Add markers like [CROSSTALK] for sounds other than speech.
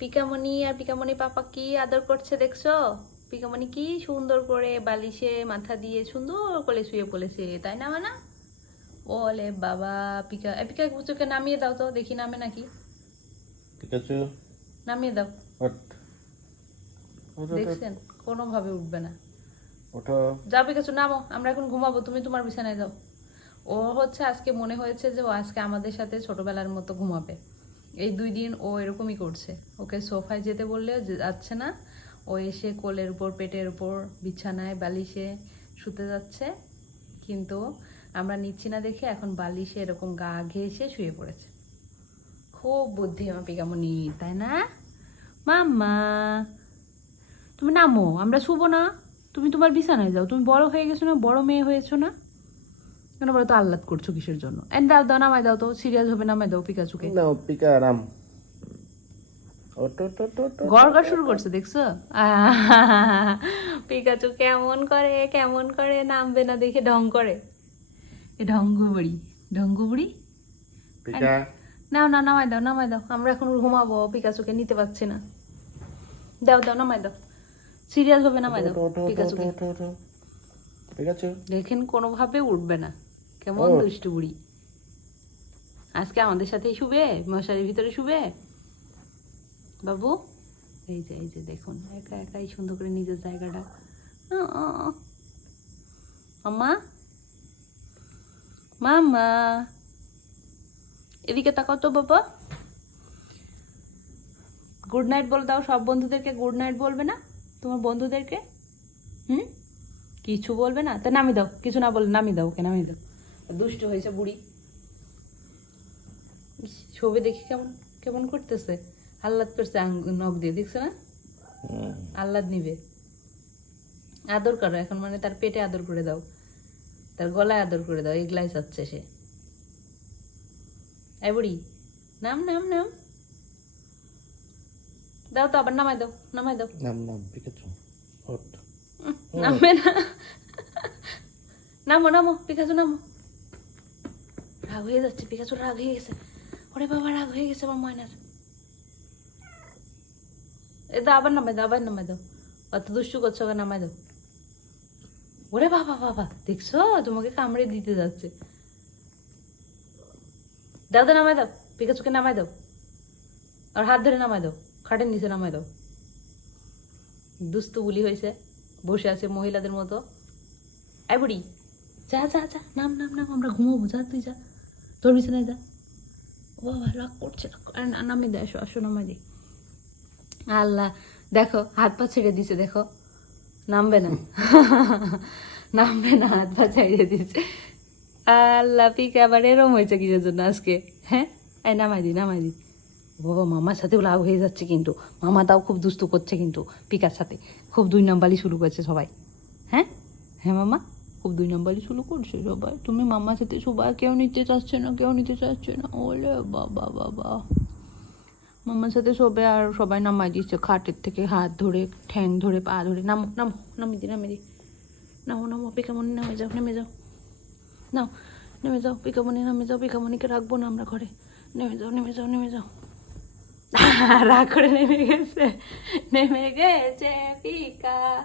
পিকামণি আর পিকামণি পাপা কি আদর করছে দেখছ? পিকামণি কি সুন্দর করে বালিশে মাথা দিয়ে সুন্দর করে শুয়ে পড়েছে তাই না মানা? ওলে বাবা পিকা পিকা কুচুকে নামিয়ে দাও তো দেখি নামে নাকি। নামিয়ে দাও। দেখছেন কোনোভাবে উঠবে না। ওঠো। যাও পিকাচু নামো আমরা এখন ঘুমাবো তুমি তোমার বিছানায় যাও। ও হচ্ছে আজকে মনে হয়েছে যে ও আজকে আমাদের সাথে ছোটবেলার মতো ঘুমাবে। এই দুই দিন ও এরকমই করছে। ওকে সোফায় যেতে বললেও যাচ্ছে না। ও এসে কোলের উপর, পেটের উপর, বিছানায়, বালিশে শুতে যাচ্ছে। কিন্তু আমরা নিচ্ছি না দেখে এখন বালিশে এরকম গা ঘেঁষে শুয়ে পড়েছে। খুব বুদ্ধি আমার পিকামণি তাই না? মাম্মা, তুমি নামো, আমরা শুবো না। তুমি তোমার বিছানায় যাও। তুমি বড় হয়ে গেছো না, বড় মেয়ে হয়েছো না? কেন বলো তো আহ্লাদ করছ কিসের জন্য? এন দাও দাও নামাই দাও তো সিরিয়াস হবে নামাই দাও পিকাচুকে। নাও পিকা আরাম। ওঠ ওঠ ওঠ ওঠ, ওঠ। গড় গড় শুরু করছে দেখছ? পিকাচু কেমন করে কেমন করে নামবে না দেখে ঢং করে? এ ঢঙ্গু বুড়ি ঢঙ্গু বুড়ি? পিকা। নাও না নামাই দাও নামাই দাও আমরা এখন ঘুমাবো পিকাচুকে নিতে পারছি না। দাও দাও নামাই দাও। সিরিয়াস হবে নামাই দাও পিকাচুকে। আছে দেখেন কোনোভাবে উঠবে না। কেমন। দুষ্টু বুড়ি। আজকে আমাদের সাথেই শুবে মশারির ভিতরে শুবে? বাবু? এই যে এই যে দেখুন একা একাই সুন্দর করে নিজের জায়গাটা। আ, আ, আ। মাম্মা মাম্মা? এদিকে তাকাও তো বাবা। গুড নাইট বলে দাও সব বন্ধুদেরকে গুড নাইট বলবে না? তোমার বন্ধুদেরকে? হুম? কিছু বলবে না? তা নামি দাও কিছু না বলে নামি দাও ওকে নামি দাও। দুষ্ট হয়েছে বুড়ি। ছবি দেখি কেমন কেমন করতেছে? আহ্লাদ করছে নখ দিয়ে দেখছে না? আহ্লাদ নিবে। আদর করো এখন মানে তার পেটে আদর করে দাও। তার গলায় আদর করে দাও এগুলাই চাচ্ছে সে। এই বুড়ি নাম নাম নাম। দাও তো আবার নামাই দাও নামাই দাও। নাম নাম পিকাচু নামবে না। নামো নামো পিকাচু নামো। রাগ হয়ে যাচ্ছে পিকাচু রাগ হয়ে গেছে। ওরে বাবা রাগ হয়ে গেছে আমার ময়নার। এ আবার নামাই দাও, আবার নামাই দাও। অত দুষ্টু করছ আবার নামাই দাও। ওরে বাবা বাবা, দেখছ? তোমাকে কামড়ে দিতে যাচ্ছে। তো নামাই দাও। পিকাচুকে নামাই দাও। আর হাত ধরে নামাই দাও। খাটের নিচে নামাই দাও। দুস্তু বুলি হয়েছে, বসে আছে মহিলাদের মতো। আই বুড়ি। যা যা যা, নাম নাম নাম, আমরা ঘুমাবো, যা, তুই যা। তোর বিছানায় যা। ও বাবা, রাগ করছে। না নামে দে, আসো আসো নামাই দে। আল্লাহ, দেখো, হাত পা ছেড়ে দিছে, দেখো। নামবে না। [LAUGHS] নামবে না, হাত পা ছেড়ে দিছে। আল্লাহ, পিক আবার এরম হয়েছে কিসের জন্য আজকে? হ্যাঁ? এই, নামাই দি নামাই দি। বাবা, মামার সাথেও লাভ হয়ে যাচ্ছে কিন্তু। মামা তাও খুব দুস্তু করছে কিন্তু, পিকার সাথে। খুব দুই নম্বরই শুরু করেছে সবাই। হ্যাঁ? হ্যাঁ মামা? দুই নম্বরই শুরু করছে সবাই। তুমি মামার সাথে সবাই কেউ নিতে চাচ্ছে না, কেউ নিতে চাচ্ছে না। ওলে বাবা বাবা। মামার সাথে সবাই আর সবাই নামাই দিচ্ছে খাটের থেকে হাত ধরে, ঠ্যাং ধরে, পা ধরে। নামো নামো নামি দি নামি দি নামো নামো পিকামণি নামে যাও নেমে যাও। নাও নেমে যাও পিকামণি নামে যাও পিকামণিকে রাখব না আমরা ঘরে। নেমে যাও নেমে যাও নেমে যাও। [LAUGHS] রাগ করে নেমে গেছে। নেমে গেছে পিকা